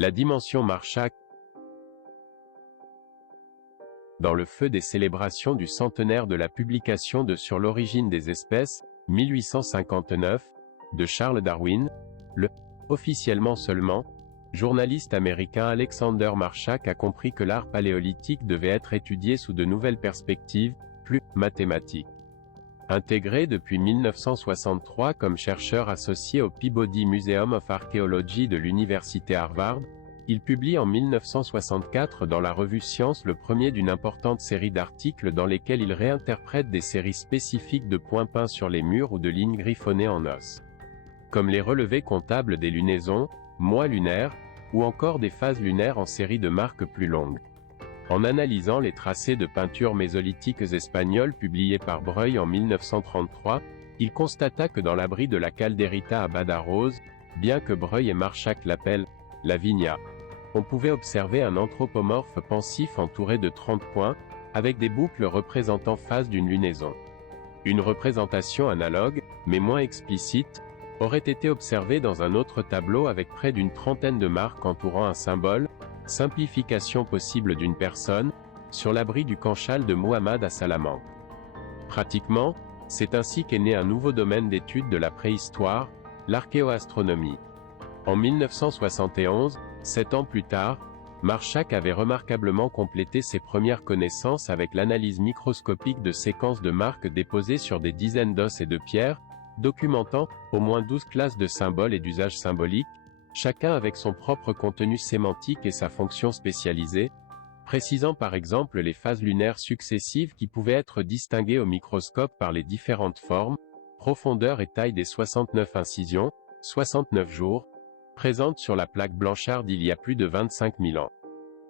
La dimension Marshak. Dans le feu des célébrations du centenaire de la publication de Sur l'origine des espèces, 1859, de Charles Darwin, officiellement seulement, journaliste américain Alexander Marshak a compris que l'art paléolithique devait être étudié sous de nouvelles perspectives, plus mathématiques. Intégré depuis 1963 comme chercheur associé au Peabody Museum of Archaeology de l'université Harvard, il publie en 1964 dans la revue Science le premier d'une importante série d'articles dans lesquels il réinterprète des séries spécifiques de points peints sur les murs ou de lignes griffonnées en os. Comme les relevés comptables des lunaisons, mois lunaires, ou encore des phases lunaires en série de marques plus longues. En analysant les tracés de peintures mésolithiques espagnoles publiés par Breuil en 1933, il constata que dans l'abri de la calderita à Badajoz, bien que Breuil et Marshak l'appellent « la vigna », on pouvait observer un anthropomorphe pensif entouré de 30 points, avec des boucles représentant phases d'une lunaison. Une représentation analogue, mais moins explicite, aurait été observée dans un autre tableau avec près d'une trentaine de marques entourant un symbole, simplification possible d'une personne, sur l'abri du Canchal de Muhammad à Salamanque. Pratiquement, c'est ainsi qu'est né un nouveau domaine d'étude de la préhistoire, l'archéoastronomie. En 1971, 7 ans plus tard, Marshak avait remarquablement complété ses premières connaissances avec l'analyse microscopique de séquences de marques déposées sur des dizaines d'os et de pierres, documentant au moins 12 classes de symboles et d'usages symboliques, chacun avec son propre contenu sémantique et sa fonction spécialisée, précisant par exemple les phases lunaires successives qui pouvaient être distinguées au microscope par les différentes formes, profondeur et taille des 69 incisions, 69 jours, présentes sur la plaque Blanchard il y a plus de 25 000 ans.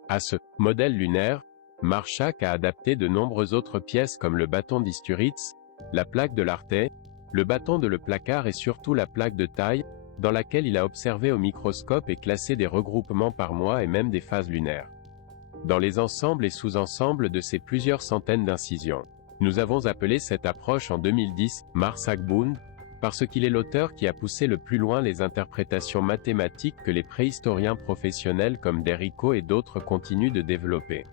À ce modèle lunaire, Marshak a adapté de nombreuses autres pièces comme le bâton d'Isturitz, la plaque de l'Artais, le bâton de Le Placard et surtout la plaque de taille, dans laquelle il a observé au microscope et classé des regroupements par mois et même des phases lunaires. Dans les ensembles et sous-ensembles de ces plusieurs centaines d'incisions, nous avons appelé cette approche en 2010 Marshak-Bund, parce qu'il est l'auteur qui a poussé le plus loin les interprétations mathématiques que les préhistoriens professionnels comme Derrico et d'autres continuent de développer.